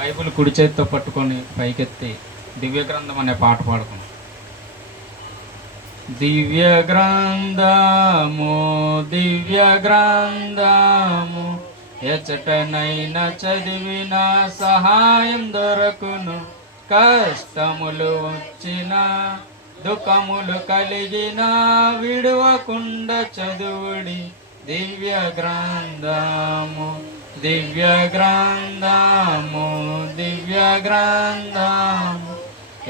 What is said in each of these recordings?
Bible కుడి చేతితో పట్టుకొని పైకెత్తి దివ్య గ్రంథం అనే పాట పాడుకున్నాం. దివ్య గ్రంథము దివ్య గ్రంథము ఎచటనైనా చదివిన సహాయం దొరకును. కష్టములు వచ్చిన దుఃఖములు కలిగిన విడువకుండా చదువుడి దివ్య గ్రంథము దివ్య గ్రంథము దివ్య గ్రంథము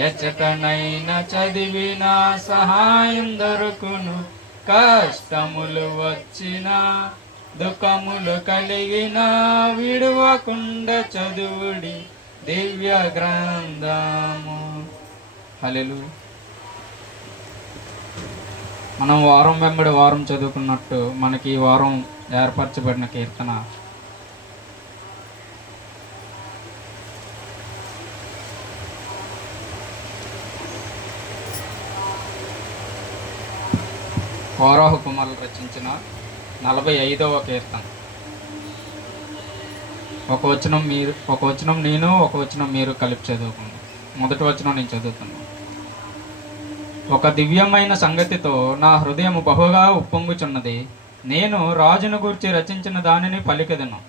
ఎచ్చటనైనా చదివిన సహాయం దొరుకును. కష్టములు వచ్చిన దుఃఖములు కలిగిన విడువకుండా చదువుడి దివ్య గ్రంథము. హల్లెలూయా. మనం వారం వెంబడి వారం చదువుకున్నట్టు మనకి ఈ వారం ఏర్పరచబడిన కీర్తన కోరాహు కుమారులు రచించిన 45వ కీర్తన. ఒక వచనం నేను ఒక వచనం మీరు కలిపి చదువుకున్నాం. మొదటి వచనం నేను చదువుతున్నాను. ఒక దివ్యమైన సంగతితో నా హృదయం బహుగా ఉప్పొంగుచున్నది. నేను రాజును గూర్చి రచించిన దానిని పలికెదను.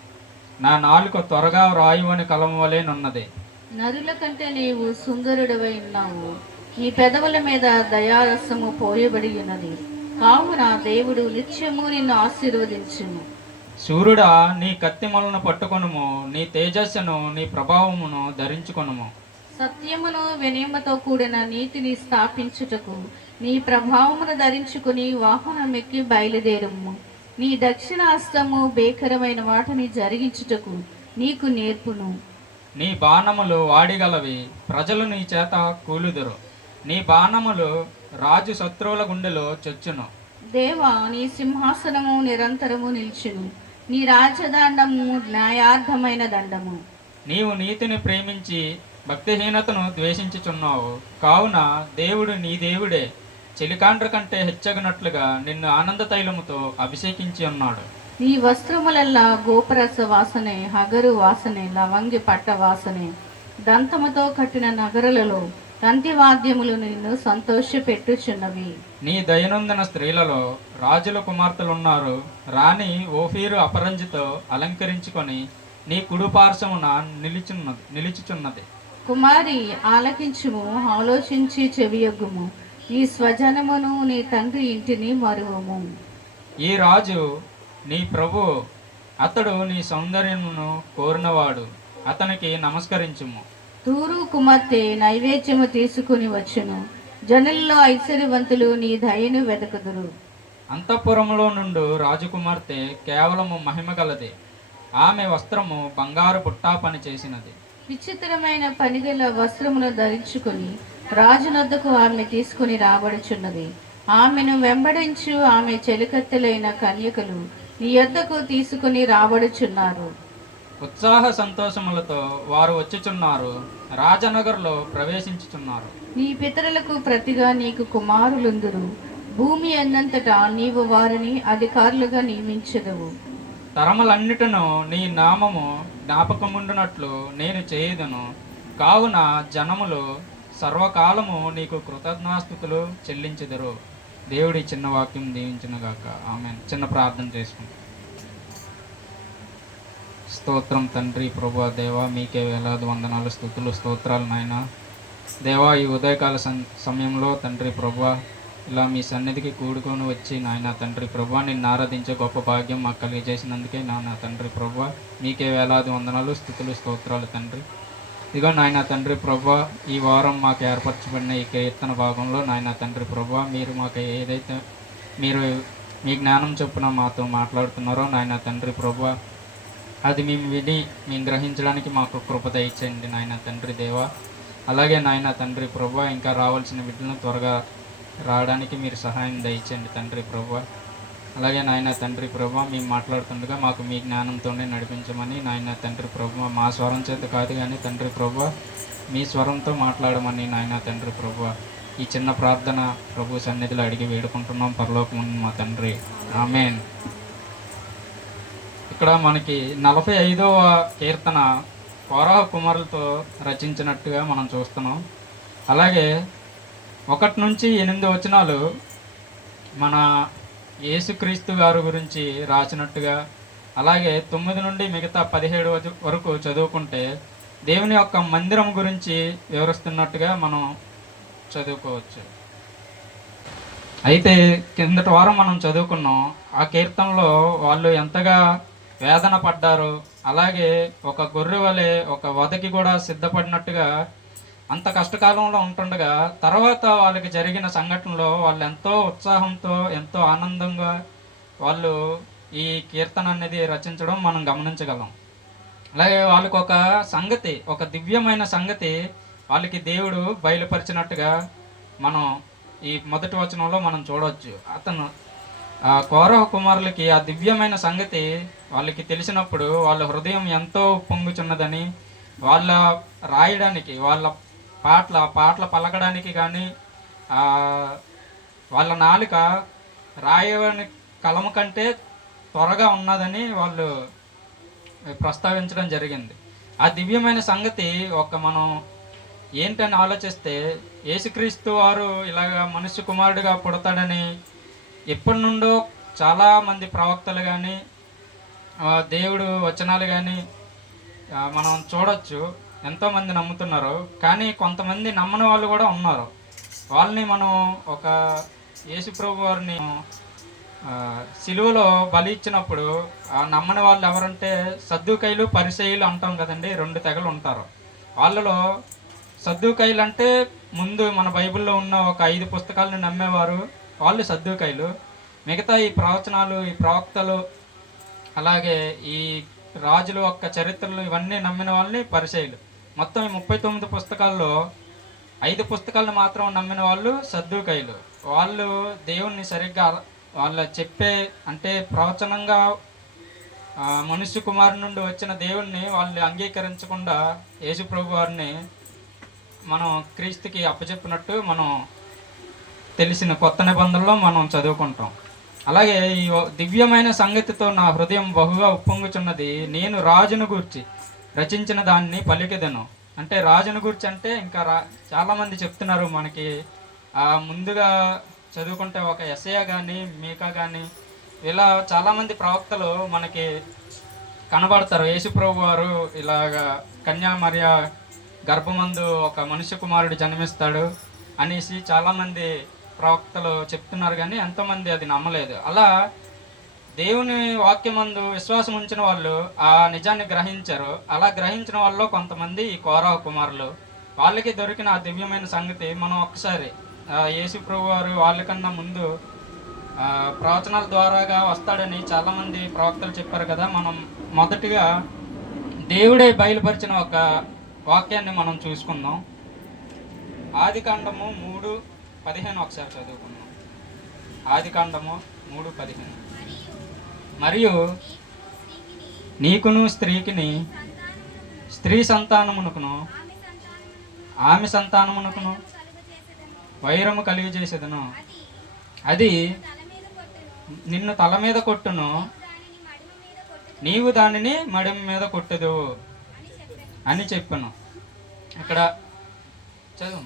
నా నాలుక త్వరగా వ్రాయువని కలం వలెనున్నది. నరుల కంటే నీవు సుందరుడవై ఉన్నావు. నీ పెదవుల మీద దయారసము పోయబడి ఉన్నది. కావున దేవుడు నిత్యము నిన్ను ఆశీర్వదించును. సూర్యుడా, నీ కత్తిమలను పట్టుకొనుము, నీ తేజస్సును నీ ప్రభావమును ధరించుకొనుము. సత్యమును వినయముతో కూడిన నీతిని స్థాపించుటకు నీ ప్రభావమును ధరించుకుని వాహనం ఎక్కి బయలుదేరము. నీ దక్షిణ హస్తము భీకరమైన వాటిని జరిగించుటకు నీకు నేర్పును. నీ బాణములు వాడిగలవి, ప్రజలు నీ చేత కూలుదురు. నీ బాణములు రాజు శత్రువుల గుండెలో చొచ్చును. దేవా, నీ సింహాసనము నిరంతరము నిల్చును. నీ రాజదండము న్యాయార్థమైన దండము. నీవు నీతిని ప్రేమించి భక్తిహీనతను ద్వేషించుచున్నావు. కావున దేవుడు నీ దేవుడే చెలికాండ్ర కంటే హెచ్చగినట్లుగా నిన్ను ఆనంద తైలముతో అభిషేకించి ఉన్నాడు. నీ వస్త్రములల్లా గోపరస వాసనే, హగరు వాసనే, లవంగి పట్ట వాసనే. దంతముతో కట్టిన నగరులలో తంతివాద్యములు నిన్ను సంతోషపెట్టుచున్నవి. నీ దయనొందిన స్త్రీలలో రాజుల కుమార్తెలున్నారు. రాణి ఓఫీరు అపరంజితో అలంకరించుకొని నీ కుడిపార్శ్వమున నిలుచుచున్నది. కుమారి, ఆలకించుము, ఆలోచించి చెవియొగ్గుము. నీ స్వజనమును నీ తండ్రి ఇంటిని మరువము. ఈ రాజు నీ ప్రభు, అతడు నీ సౌందర్యమును కోరినవాడు. అతనికి నమస్కరించుము. తూరు కుమార్తె నైవేద్యము తీసుకుని వచ్చును. జనుల్లో ఐశ్వర్యవంతులు నీ దయను వెదకుదురు. అంతఃపురములో నుండు రాజకుమార్తె కేవలము మహిమ గలది. ఆమె వస్త్రము బంగారు పుట్టా పని చేసినది. విచిత్రమైన పనిగల వస్త్రమును ధరించుకుని రాజునొద్దకు ఆమె తీసుకుని రాబడుచున్నది. ఆమెను వెంబడించు ఆమె చెలికత్తెలైన కన్యకలు నీ యొద్దకు తీసుకుని రాబడుచున్నారు. ఉత్సాహ సంతోషములతో వారు వచ్చుచున్నారు. రాజనగర్లో ప్రవేశించుచున్నారు. నీ పితరులకు ప్రతిగా నీకు కుమారులుందురు. భూమి అన్నంతటా నీవు వారిని అధికారులుగా నియమించదవు. తరములన్నిటిను నీ నామము జ్ఞాపకముండునట్లు నేను చేయుదును. కావున జనములు సర్వకాలము నీకు కృతజ్ఞాస్తుతులు చెల్లించెదరు. దేవుడి చిన్న వాక్యం దీవించునుగాక. ఆమేన్. చిన్న ప్రార్థన చేసుకుంటాం. స్తోత్రం తండ్రి, ప్రభువా, దేవా, మీకే వేలాది వందనాలు, స్తుతులు, స్తోత్రాలు నాయన. దేవా, ఈ ఉదయకాల సమయంలో తండ్రి ప్రభువా, ఇలా మీ సన్నిధికి కూడుకొని వచ్చి నాయన తండ్రి ప్రభువా, నిన్ను ఆరాధించే గొప్ప భాగ్యం మాకు కలిగజేసినందుకే నాయన తండ్రి ప్రభువా, మీకే వేలాది వందనాలు, స్థుతులు, స్తోత్రాలు తండ్రి. ఇదిగో నాయన తండ్రి ప్రభువా, ఈ వారం మాకు ఏర్పరచబడిన ఈ కీర్తన భాగంలో నాయన తండ్రి ప్రభువా, మీరు మాకు ఏదైతే మీరు మీ జ్ఞానం చొప్పున మాతో మాట్లాడుతున్నారో నాయన తండ్రి ప్రభువా, అది మేము విని మేము గ్రహించడానికి మాకు కృప దయచేయండి నాయన తండ్రి దేవా. అలాగే నాయన తండ్రి ప్రభువా, ఇంకా రావాల్సిన బిడ్డలను త్వరగా రావడానికి మీరు సహాయం దయచేయండి తండ్రి ప్రభువా. అలాగే నాయన తండ్రి ప్రభువా, మేము మాట్లాడుతుండగా మాకు మీ జ్ఞానంతోనే నడిపించమని నాయన తండ్రి ప్రభువా, మా స్వరం చేత కాదు కానీ తండ్రి ప్రభువా, మీ స్వరంతో మాట్లాడమని నాయన తండ్రి ప్రభువా, ఈ చిన్న ప్రార్థన ప్రభు సన్నిధిలో అడిగి వేడుకుంటున్నాం పరలోకమున్న మా తండ్రి. ఆమేన్. ఇక్కడ మనకి 45వ కీర్తన కోరహ కుమారులతో రచించినట్టుగా మనం చూస్తున్నాం. అలాగే 1 నుంచి 8 వచనాలు మన యేసుక్రీస్తు గారు గురించి రాసినట్టుగా, అలాగే 9 నుండి మిగతా 17 వరకు చదువుకుంటే దేవుని యొక్క మందిరం గురించి వివరిస్తున్నట్టుగా మనం చదువుకోవచ్చు. అయితే కిందటి వారం మనం చదువుకున్నాం, ఆ కీర్తనలో వాళ్ళు ఎంతగా వేదన పడ్డారు, అలాగే ఒక గొర్రె వలె ఒక వధకి కూడా సిద్ధపడినట్టుగా అంత కష్టకాలంలో ఉంటుండగా తర్వాత వాళ్ళకి జరిగిన సంఘటనలో వాళ్ళు ఎంతో ఉత్సాహంతో ఎంతో ఆనందంగా వాళ్ళు ఈ కీర్తన అనేది రచించడం మనం గమనించగలం. అలాగే వాళ్ళకి ఒక సంగతి, ఒక దివ్యమైన సంగతి వాళ్ళకి దేవుడు బయలుపరిచినట్టుగా మనం ఈ మొదటి వచనంలో మనం చూడవచ్చు. అతను కోరహ కుమారులకి ఆ దివ్యమైన సంగతి వాళ్ళకి తెలిసినప్పుడు వాళ్ళ హృదయం ఎంతో పొంగుచున్నదని, వాళ్ళ రాయడానికి, వాళ్ళ పాటల పలకడానికి కానీ వాళ్ళ నాలుక రాయని కలము కంటే త్వరగా ఉన్నదని వాళ్ళు ప్రస్తావించడం జరిగింది. ఆ దివ్యమైన సంగతి మనం ఏంటని ఆలోచిస్తే, యేసుక్రీస్తు వారు ఇలాగ మనుష్య కుమారుడిగా పుడతాడని ఎప్పటి నుండో చాలామంది ప్రవక్తలు కానీ దేవుడు వచనాలు కానీ మనం చూడొచ్చు, ఎంతోమంది నమ్ముతున్నారు. కానీ కొంతమంది నమ్మని వాళ్ళు కూడా ఉన్నారు. వాళ్ళని మనం ఒక యేసుప్రభు వారిని సిలువలో బలి ఇచ్చినప్పుడు ఆ నమ్మని వాళ్ళు ఎవరంటే సద్దూకైలు పరిసయ్యులు అంటాం కదండి, 2 తెగలు ఉంటారు. వాళ్ళలో సద్దూకైలు అంటే ముందు మన బైబిల్లో ఉన్న ఒక 5 పుస్తకాలను నమ్మేవారు, వాళ్ళు సద్దూకైలు. మిగతా ఈ ప్రవచనాలు, ఈ ప్రవక్తలు, అలాగే ఈ రాజుల యొక్క చరిత్రలు ఇవన్నీ నమ్మిన వాళ్ళని పరిసయ్యులు. మొత్తం ఈ 39 పుస్తకాల్లో 5 పుస్తకాలను మాత్రం నమ్మిన వాళ్ళు సద్దూకైలు. వాళ్ళు దేవుణ్ణి సరిగ్గా వాళ్ళ చెప్పే, అంటే ప్రవచనంగా మనుష్య కుమారు నుండి వచ్చిన దేవుణ్ణి వాళ్ళు అంగీకరించకుండా యేసు ప్రభు వారిని మనం క్రీస్తుకి అప్పచెప్పినట్టు మనం తెలిసిన కొత్త నిబంధనలో మనం చదువుకుంటాం. అలాగే ఈ దివ్యమైన సంగతితో నా హృదయం బహుగా ఉప్పొంగుచున్నది, నేను రాజును గూర్చి రచించిన దాన్ని పలికెదను. అంటే రాజును గూర్చి అంటే ఇంకా చాలామంది చెప్తున్నారు మనకి. ముందుగా చదువుకుంటే ఒక యెషయా కానీ మీకా కానీ ఇలా చాలామంది ప్రవక్తలు మనకి కనబడతారు. యేసుప్రభు వారు ఇలాగా కన్యామర్య గర్భమందు ఒక మనుష్య కుమారుడు జన్మిస్తాడు అనేసి చాలామంది ప్రవక్తలు చెప్తున్నారు, కానీ ఎంతోమంది అది నమ్మలేదు. అలా దేవుని వాక్యమందు విశ్వాసం ఉంచిన వాళ్ళు ఆ నిజాన్ని గ్రహించారు. అలా గ్రహించిన వాళ్ళు కొంతమంది ఈ కోరహ కుమారులు, వాళ్ళకి దొరికిన ఆ దివ్యమైన సంగతి మనం ఒక్కసారి యేసు ప్రభు వారు వాళ్ళకన్నా ముందు ప్రవచనాల ద్వారాగా వస్తాడని చాలామంది ప్రవక్తలు చెప్పారు కదా. మనం మొదటిగా దేవుడే బయలుపరిచిన ఒక వాక్యాన్ని మనం చూసుకుందాం. ఆదికాండము 3:15 ఒకసారి చదువుకుందాం. ఆదికాండము 3:15. మరియు నీకును స్త్రీకిని, స్త్రీ సంతానమునకును ఆమె సంతానమునకును వైరము కలిగజేసేదను, అది నిన్ను తల మీద కొట్టును, నీవు దానిని మడిమ మీద కొట్టదు అని చెప్పాను. ఇక్కడ చదువు.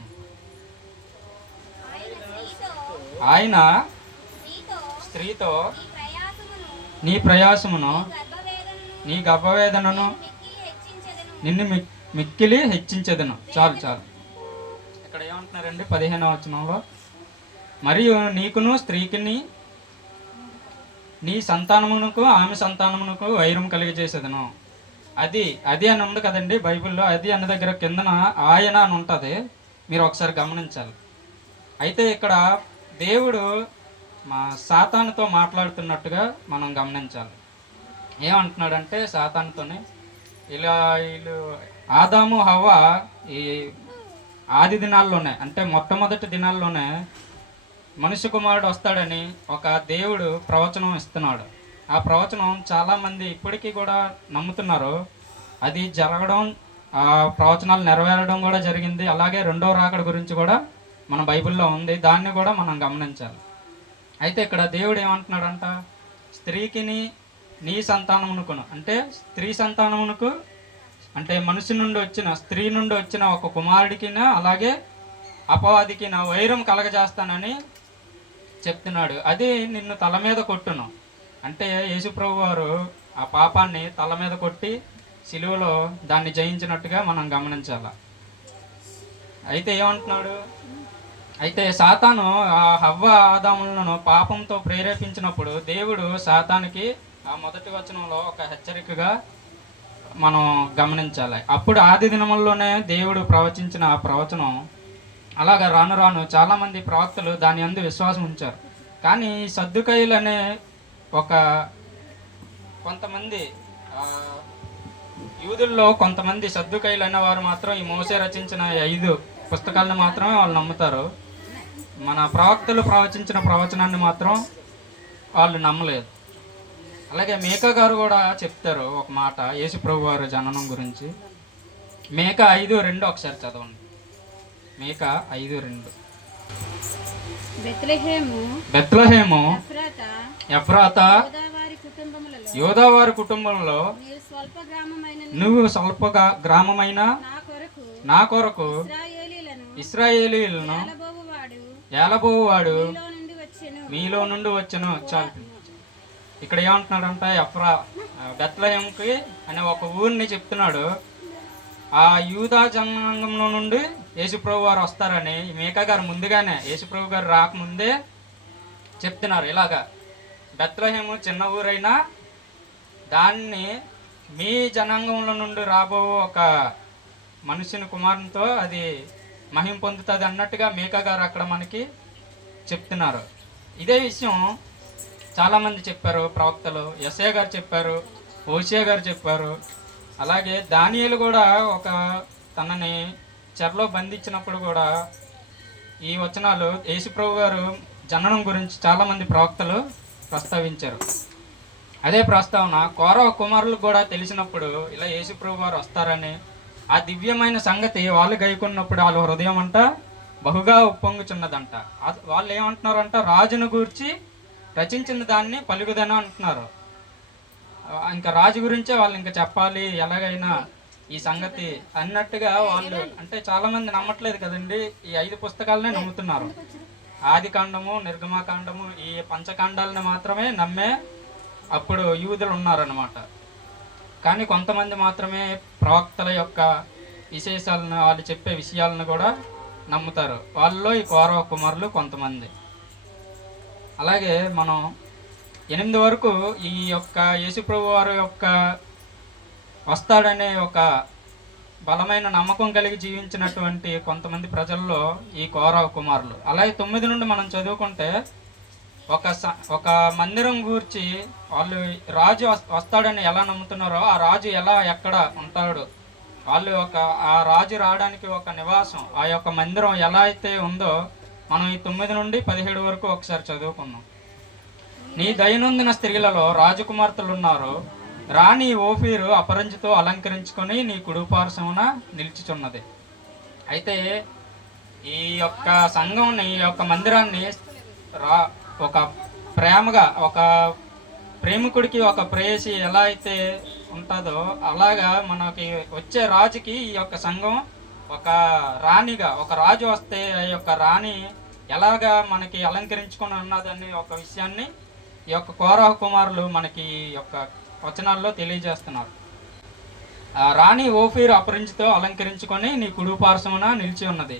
ఆయన స్త్రీతో నీ ప్రయాసమును నీ గర్భవేదనను నిన్ను మిక్కిలి హెచ్చించదను. చాలు చాలు. ఇక్కడ ఏమంటున్నారండి 15వ వచనంలో, మరియు నీకును స్త్రీకిని నీ సంతానమునకు ఆమె సంతానమునకు వైరం కలిగజేసేదను. అది అని ఉంది కదండి బైబిల్లో. అది అన్న దగ్గర కిందన ఆయన అని ఉంటుంది, మీరు ఒకసారి గమనించాలి. అయితే ఇక్కడ దేవుడు సాతానుతో మాట్లాడుతున్నట్టుగా మనం గమనించాలి. ఏమంటున్నాడంటే సాతానుతోనే, వీళ్ళు ఆదాము హవ్వ ఈ ఆది దినాల్లోనే, అంటే మొట్టమొదటి దినాల్లోనే మనుష్య కుమారుడు వస్తాడని ఒక దేవుడు ప్రవచనం ఇస్తున్నాడు. ఆ ప్రవచనం చాలామంది ఇప్పటికీ కూడా నమ్ముతున్నారు. అది జరగడం, ఆ ప్రవచనాలు నెరవేరడం కూడా జరిగింది. అలాగే రెండవ రాకడ గురించి కూడా మన బైబిల్లో ఉంది, దాన్ని కూడా మనం గమనించాలి. అయితే ఇక్కడ దేవుడు ఏమంటున్నాడంట, స్త్రీకిని నీ సంతానమునకును, అంటే స్త్రీ సంతానమునకు అంటే మనిషి నుండి వచ్చిన, స్త్రీ నుండి వచ్చిన ఒక కుమారుడికి అలాగే అపవాదికి నా వైరం కలగజేస్తానని చెప్తున్నాడు. అది నిన్ను తల మీద కొట్టును. అంటే యేసుప్రభు వారు ఆ పాపాన్ని తల మీద కొట్టి సిలువలో దాన్ని జయించినట్టుగా మనం గమనించాల. అయితే ఏమంటున్నాడు, అయితే సాతాను ఆ హవ్వ ఆదాములను పాపంతో ప్రేరేపించినప్పుడు దేవుడు సాతానికి ఆ మొదటి వచనంలో ఒక హెచ్చరికగా మనం గమనించాలి. అప్పుడు ఆది దినముల్లోనే దేవుడు ప్రవచించిన ఆ ప్రవచనం అలాగా రాను రాను చాలామంది ప్రవక్తలు దాని అందు విశ్వాసం ఉంచారు. కానీ సద్దుకయ్యులు అనే ఒక కొంతమంది యూదుల్లో కొంతమంది సద్దుకయ్యులు అనేవారు మాత్రం ఈ మోసే రచించిన 5 పుస్తకాలను మాత్రమే వాళ్ళు నమ్ముతారు. మన ప్రవక్తలు ప్రవచించిన ప్రవచనాన్ని మాత్రం వాళ్ళు నమ్మలేదు. అలాగే మేకా గారు కూడా చెప్తారు ఒక మాట యేసు ప్రభు వారి జననం గురించి. మేకా 5:2 ఒకసారి చదవండి. మేకా 5:2. బెత్లెహేము ఎఫ్రాతా యోదావారి కుటుంబంలో నువ్వు స్వల్ప గ్రామమైన నా కొరకు ఇశ్రాయేలీయులను ఏలబోవాడు మీలో నుండి వచ్చెను. చాలు. ఇక్కడ ఏమంటున్నాడంట, బెత్లెహేముకి అనే ఒక ఊరిని చెప్తున్నాడు. ఆ యూదా జనాంగంలో నుండి యేసుప్రభు వారు వస్తారని మేకా గారు ముందుగానే, యేసుప్రభు గారు రాకముందే చెప్తున్నారు. ఇలాగా బెత్లెహేము చిన్న ఊరైనా దాన్ని మీ జనాంగంలో నుండి రాబో ఒక మనుషుని కుమారునితో అది మహిమ పొందుతుంది అన్నట్టుగా మేకా గారు అక్కడ మనకి చెప్తున్నారు. ఇదే విషయం చాలామంది చెప్పారు ప్రవక్తలు. యెషయా గారు చెప్పారు, హోషేయ గారు చెప్పారు. అలాగే దానియేలు కూడా ఒక తనని చెరలో బంధించినప్పుడు కూడా ఈ వచనాలు యేసుప్రభు గారు జననం గురించి చాలామంది ప్రవక్తలు ప్రస్తావించారు. అదే ప్రస్తావన కౌరవ కుమారులకు కూడా తెలిసినప్పుడు ఇలా యేసుప్రభు వారు వస్తారని ఆ దివ్యమైన సంగతి వాళ్ళు గైకొన్నప్పుడు వాళ్ళ హృదయం అంట బహుగా ఉప్పొంగుచున్నదంట. వాళ్ళు ఏమంటున్నారంట, రాజును గూర్చి రచించిన దాన్ని పలుకుదన అంటున్నారు. ఇంకా రాజు గురించే వాళ్ళు ఇంకా చెప్పాలి ఎలాగైనా ఈ సంగతి అన్నట్టుగా వాళ్ళు, అంటే చాలామంది నమ్మట్లేదు కదండి, ఈ 5 పుస్తకాలనే నమ్ముతున్నారు. ఆది కాండము, నిర్గమాకాండము, ఈ పంచకాండాలను మాత్రమే నమ్మే అప్పుడు యూదులు ఉన్నారన్నమాట. కానీ కొంతమంది మాత్రమే ప్రవక్తల యొక్క విశేషాలను, వాళ్ళు చెప్పే విషయాలను కూడా నమ్ముతారు. వాళ్ళలో ఈ కౌరవ కుమారులు కొంతమంది. అలాగే మనం 8 వరకు ఈ యొక్క యేసుప్రభు వారి యొక్క వస్తాడనే ఒక బలమైన నమ్మకం కలిగి జీవించినటువంటి కొంతమంది ప్రజల్లో ఈ కౌరవ కుమారులు. అలాగే 9 నుండి మనం చదువుకుంటే ఒక మందిరం గూర్చి వాళ్ళు రాజు వస్తాడని ఎలా నమ్ముతున్నారో, ఆ రాజు ఎక్కడ ఉంటాడు, వాళ్ళు ఆ రాజు రావడానికి ఒక నివాసం, ఆ యొక్క మందిరం ఎలా అయితే ఉందో మనం ఈ 9 నుండి 17 వరకు ఒకసారి చదువుకున్నాం. నీ దైనందిన స్త్రీలలో రాజకుమార్తెలు ఉన్నారు. రాణి ఓఫీరు అపరంజితో అలంకరించుకొని నీ కుడిపార్శ్వమున నిలిచిచున్నది. అయితే ఈ యొక్క సంఘంని, ఈ యొక్క మందిరాన్ని ఒక ప్రేమగా, ఒక ప్రేమికుడికి ఒక ప్రేయసి ఎలా అయితే ఉంటుందో అలాగా మనకి వచ్చే రాజుకి ఈ యొక్క సంఘం ఒక రాణిగా, ఒక రాజు వస్తే ఆ యొక్క రాణి ఎలాగా మనకి అలంకరించుకొని ఉన్నదనే ఒక విషయాన్ని ఈ యొక్క కౌరవ కుమారులు మనకి ఈ యొక్క వచనాల్లో తెలియజేస్తున్నారు. ఆ రాణి ఓఫీరు అపరించితో అలంకరించుకొని నీ కుడి పార్శ్వమున నిలిచి ఉన్నది.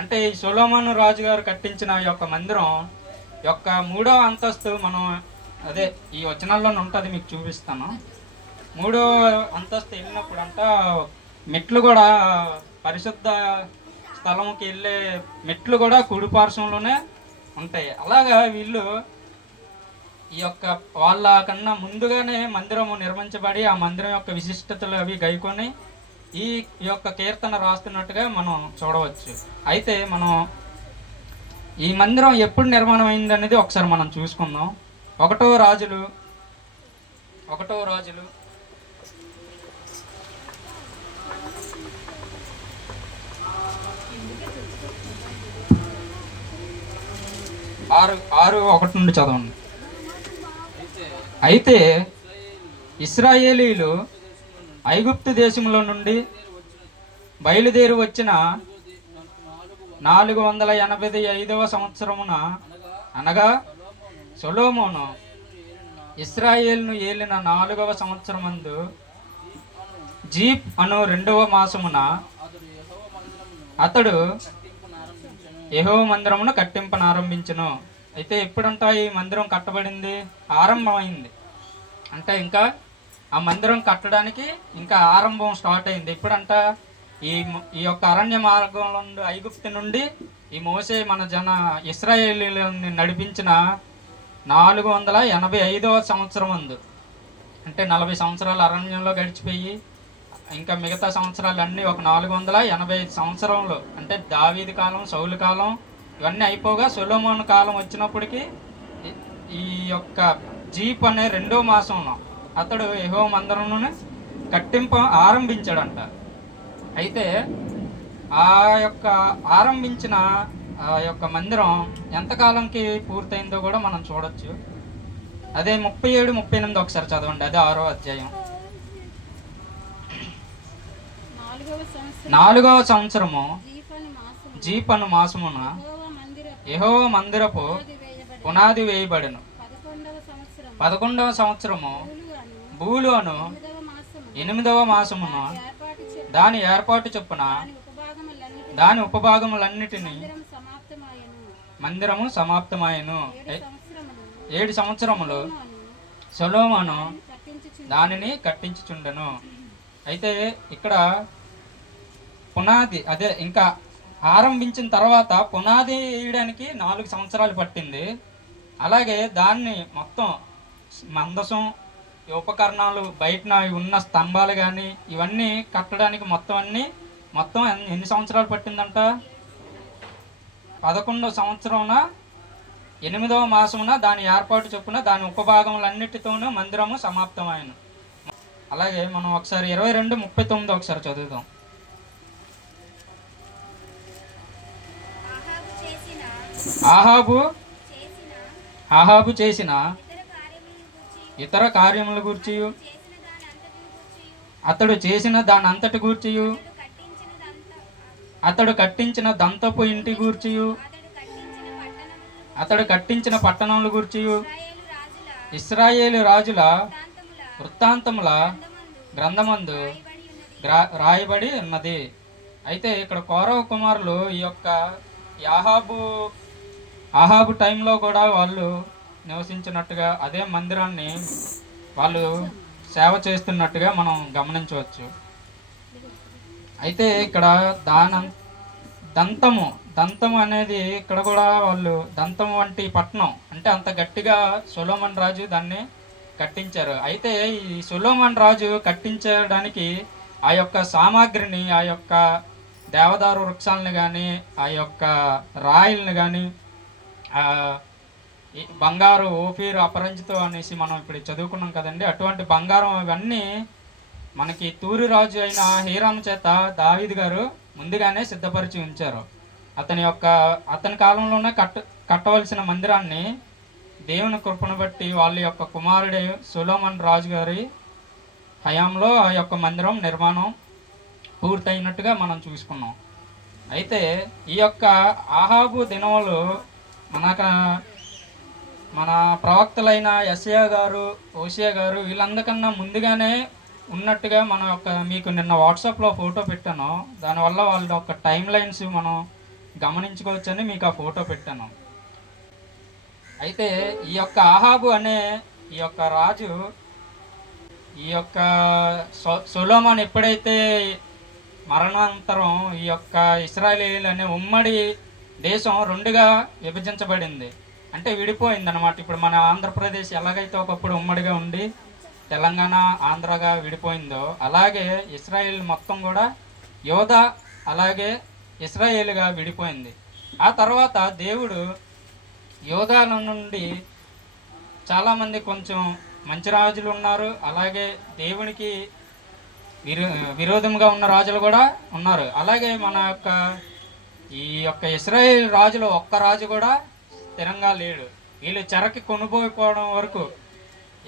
అంటే ఈ సొలొమోను రాజు గారు కట్టించిన ఈ యొక్క మందిరం యొక్క 3వ అంతస్తు మనం అదే ఈ వచనాల్లో ఉంటుంది, మీకు చూపిస్తాను. 3వ అంతస్తు వెళ్ళినప్పుడు అంట మెట్లు కూడా, పరిశుద్ధ స్థలంకి వెళ్ళే మెట్లు కూడా కుడి పార్శ్వంలోనే ఉంటాయి. అలాగా వీళ్ళు ఈ యొక్క వాళ్ళ కన్నా ముందుగానే మందిరము నిర్మించబడి ఆ మందిరం యొక్క విశిష్టతలు అవి గైకొని ఈ యొక్క కీర్తన రాస్తున్నట్టుగా మనం చూడవచ్చు. అయితే మనం ఈ మందిరం ఎప్పుడు నిర్మాణం అయింది అనేది ఒకసారి మనం చూసుకుందాం. 1వ రాజులు 6:1 నుండి చదవండి. అయితే ఇశ్రాయేలీయులు ఐగుప్తు దేశంలో నుండి బయలుదేరి వచ్చిన 485వ సంవత్సరమున అనగా సొలొమోను ఇశ్రాయేలును ఏలిన 4వ సంవత్సరమందు జీప్ అను 2వ మాసమున అతడు యెహోవా మందిరమును కట్టింపనారంభించును. అయితే ఎప్పుడంట ఈ మందిరం కట్టబడింది? ఆరంభమైంది. అంటే ఇంకా ఆ మందిరం కట్టడానికి ఇంకా ఆరంభం స్టార్ట్ అయింది. ఎప్పుడంట? ఈ యొక్క అరణ్య మార్గంలో నుండి ఐగుప్తు నుండి ఈ మోసే మన ఇశ్రాయేలీయులను నడిపించిన 485వ సంవత్సరం అందు, అంటే 40 సంవత్సరాలు అరణ్యంలో గడిచిపోయి ఇంకా మిగతా సంవత్సరాలన్నీ ఒక 485 సంవత్సరంలో, అంటే దావీదు కాలం, సౌలు కాలం ఇవన్నీ అయిపోగా సొలొమోను కాలం వచ్చినప్పటికీ ఈ యొక్క జీప్ అనే 2వ మాసంలో అతడు యెహోవా మందిరమును ఆరంభించాడంట. అయితే ఆ యొక్క ఆరంభించిన ఆ యొక్క మందిరం ఎంతకాలంకి పూర్తయిందో కూడా మనం చూడొచ్చు. అదే 37, 38 ఒకసారి చదవండి. అదే 6వ అధ్యాయం. 4వ సంవత్సరము జీప్ అను మాసమున యెహోవా మందిరపు పునాది వేయబడెను. 11వ సంవత్సరము బూలు అను 8వ మాసమున దాని ఏర్పాటు చొప్పున దాని ఉపభాగములన్నిటినీ మందిరము సమాప్తమాయెను. 7 సంవత్సరములు సొలొమోను దానిని కట్టించుచుండెను. అయితే ఇక్కడ పునాది అదే ఇంకా ఆరంభించిన తర్వాత పునాది వేయడానికి 4 సంవత్సరాలు పట్టింది. అలాగే దాన్ని మొత్తం మందసం, ఉపకరణాలు, బయటన ఉన్న స్తంభాలు కానీ ఇవన్నీ కట్టడానికి మొత్తం ఎన్ని సంవత్సరాలు పట్టిందంట? 11వ సంవత్సరమున 8వ మాసమున దాని ఏర్పాటు చొప్పున దాని ఉపభాగములన్నిటితోనూ మందిరము సమాప్తమైనను. అలాగే మనం ఒకసారి 22:39 ఒకసారి చదువుదాం. ఆహాబు చేసిన ఇతర కార్యముల గూర్చి అతడు చేసిన దాని అంతటి గూర్చి అతడు కట్టించిన దంతపు ఇంటి గూర్చి అతడు కట్టించిన పట్టణముల గూర్చి ఇశ్రాయేలు రాజుల వృత్తాంతముల గ్రంథమందు రాయబడి ఉన్నది. అయితే ఇక్కడ కౌరవ కుమారులు ఈ యొక్క ఆహాబు టైంలో కూడా వాళ్ళు నివసించినట్టుగా అదే మందిరాన్ని వాళ్ళు సేవ చేస్తున్నట్టుగా మనం గమనించవచ్చు. అయితే ఇక్కడ దంతము అనేది ఇక్కడ కూడా వాళ్ళు దంతం వంటి పట్టణం, అంటే అంత గట్టిగా సొలొమోను రాజు దాన్ని కట్టించారు. అయితే ఈ సొలొమోను రాజు కట్టించడానికి ఆ యొక్క సామాగ్రిని, ఆ యొక్క దేవదారు వృక్షాలను కానీ, ఆ యొక్క రాయిలను కానీ, బంగారు, ఓఫీరు, అపరంజితో అనేసి మనం ఇప్పుడు చదువుకున్నాం కదండి. అటువంటి బంగారం ఇవన్నీ మనకి తూరు రాజు అయిన హీరాము చేత దావీదు గారు ముందుగానే సిద్ధపరిచి ఉంచారు. అతని కాలంలోనే కట్టవలసిన మందిరాన్ని దేవుని కృపను బట్టి వాళ్ళ యొక్క కుమారుడే సొలొమోను రాజు గారి హయాంలో ఆ యొక్క మందిరం నిర్మాణం పూర్తయినట్టుగా మనం చూసుకున్నాం. అయితే ఈ యొక్క ఆహాబు దినములు మన ప్రవక్తలైన యెషయా గారు, హోషేయ గారు వీళ్ళందరికన్నా ముందుగానే ఉన్నట్టుగా మీకు నిన్న వాట్సాప్లో ఫోటో పెట్టాను. దానివల్ల వాళ్ళ యొక్క టైం లైన్స్ మనం గమనించుకోవచ్చని మీకు ఆ ఫోటో పెట్టాను. అయితే ఈ యొక్క ఆహాబు అనే ఈ యొక్క రాజు ఈ యొక్క సొలొమోను ఎప్పుడైతే మరణానంతరం ఈ యొక్క ఇశ్రాయేలీయులు అనే ఉమ్మడి దేశం 2గా విభజించబడింది, అంటే విడిపోయింది అనమాట. ఇప్పుడు మన ఆంధ్రప్రదేశ్ ఎలాగైతే ఒకప్పుడు ఉమ్మడిగా ఉండి తెలంగాణ, ఆంధ్రగా విడిపోయిందో అలాగే ఇశ్రాయేల్ మొత్తం కూడా యోధా అలాగే ఇశ్రాయేలుగా విడిపోయింది. ఆ తర్వాత దేవుడు యోధాల నుండి చాలామంది కొంచెం మంచి రాజులు ఉన్నారు, అలాగే దేవునికి విరోధంగా ఉన్న రాజులు కూడా ఉన్నారు. అలాగే ఈ యొక్క ఇశ్రాయేల్ రాజులో ఒక్క రాజు కూడా స్థిరంగా లేడు. వీళ్ళు చెరకి కొనుపోయిపోవడం వరకు,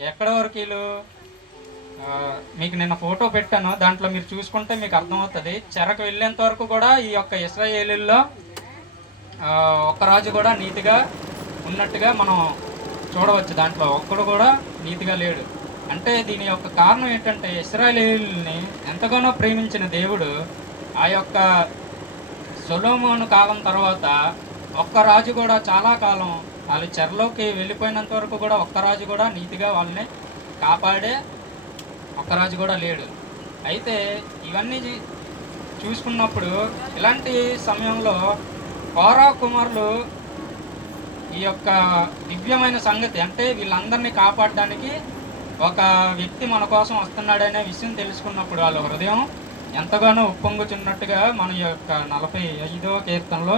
ఎక్కడ వరకు వీళ్ళు మీకు నిన్న ఫోటో పెట్టాను, దాంట్లో మీరు చూసుకుంటే మీకు అర్థమవుతుంది. చెరకు వెళ్ళేంత వరకు కూడా ఈ యొక్క ఇశ్రాయేలీల్లో ఒక్క రాజు కూడా నీతిగా ఉన్నట్టుగా మనం చూడవచ్చు. దాంట్లో ఒక్కడు కూడా నీతిగా లేడు. అంటే దీని యొక్క కారణం ఏంటంటే ఇశ్రాయేలీయుల్ని ఎంతగానో ప్రేమించిన దేవుడు ఆ యొక్క సొలొమోను కాలం తర్వాత ఒక్క రాజు కూడా చాలా కాలం వాళ్ళు చెరలోకి వెళ్ళిపోయినంత వరకు కూడా ఒక్క రాజు కూడా నీతిగా వాళ్ళని కాపాడే ఒక్క రాజు కూడా లేడు. అయితే ఇవన్నీ చూసుకున్నప్పుడు ఇలాంటి సమయంలో కోరా కుమారులు ఈ యొక్క దివ్యమైన సంగతి, అంటే వీళ్ళందరినీ కాపాడడానికి ఒక వ్యక్తి మన కోసం వస్తున్నాడనే విషయం తెలుసుకున్నప్పుడు వాళ్ళ హృదయం ఎంతగానో ఉప్పొంగుచున్నట్టుగా మన యొక్క 45వ కీర్తనలో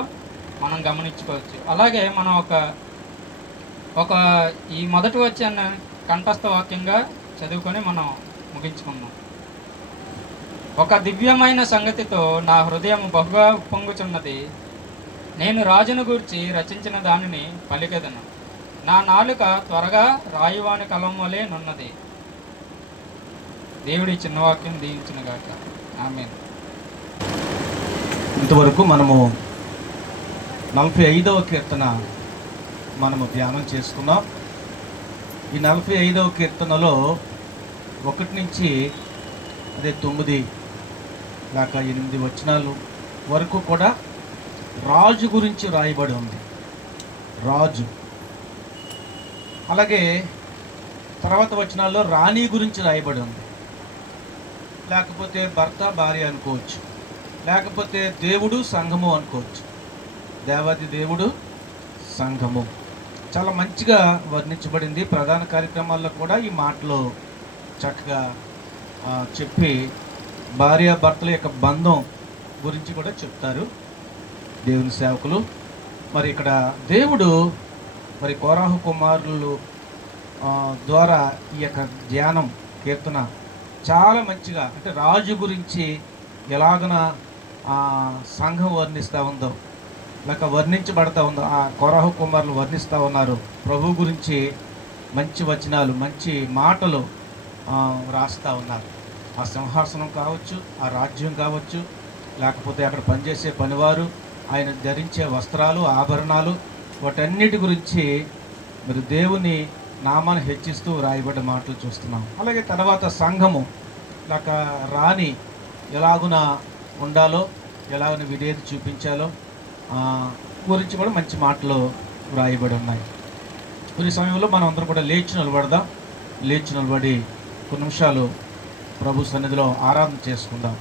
మనం గమనించుకోవచ్చు. అలాగే మనం ఒక ఈ మొదటి వచ్చిన కంఠస్థ వాక్యంగా చదువుకొని మనం ముగించుకుందాం. ఒక దివ్యమైన సంగతితో నా హృదయం బహుగా ఉప్పొంగుచున్నది, నేను రాజును గూర్చి రచించిన దానిని పలికెదను, నా నాలుక త్వరగా రాయువాని కలం వలె నున్నది. దేవుడి చిన్న వాక్యం దీవించునుగాక. ఆమేన్. ఇంతవరకు మనము 45వ కీర్తన మనము ధ్యానం చేసుకున్నాం. ఈ 45వ కీర్తనలో 1 నుంచి 9 లేక 8 వచనాలు వరకు కూడా రాజు గురించి రాయబడి ఉంది. రాజు, అలాగే తర్వాత వచనాల్లో రాణి గురించి రాయబడి ఉంది. లేకపోతే భర్త భార్య అనుకోవచ్చు, లేకపోతే దేవుడు సంఘము అనుకోవచ్చు. దేవాది దేవుడు సంఘము చాలా మంచిగా వర్ణించబడింది. ప్రధాన కార్యక్రమాల్లో కూడా ఈ మాటలు చక్కగా చెప్పి భార్య భర్తల యొక్క బంధం గురించి కూడా చెప్తారు దేవుని సేవకులు. మరి ఇక్కడ దేవుడు మరి కోరాహు కుమారులు ద్వారా ఈ యొక్క ధ్యానం కీర్తన చాలా మంచిగా, అంటే రాజు గురించి ఎలాగన సంఘం వర్ణిస్తూ ఉందో, లేక వర్ణించబడతా ఉందో, ఆ కోరాహు కుమారులు వర్ణిస్తూ ఉన్నారు. ప్రభు గురించి మంచి వచనాలు, మంచి మాటలు రాస్తూ ఉన్నారు. ఆ సింహాసనం కావచ్చు, ఆ రాజ్యం కావచ్చు, లేకపోతే అక్కడ పనిచేసే పనివారు, ఆయన ధరించే వస్త్రాలు, ఆభరణాలు, వాటన్నిటి గురించి మరి దేవుని నామాన్ని హెచ్చిస్తూ రాయబడ్డ మాటలు చూస్తున్నాం. అలాగే తర్వాత సంఘము లేక రాణి ఎలాగున ఉండాలో, ఎలాగన విధేయత చూపించాలో గురించి కూడా మంచి మాటలు రాయబడి ఉన్నాయి. కొన్ని సమయంలో మనం అందరం కూడా లేచి నిలబడి కొన్ని నిమిషాలు ప్రభు సన్నిధిలో ఆరాధన చేసుకుందాం.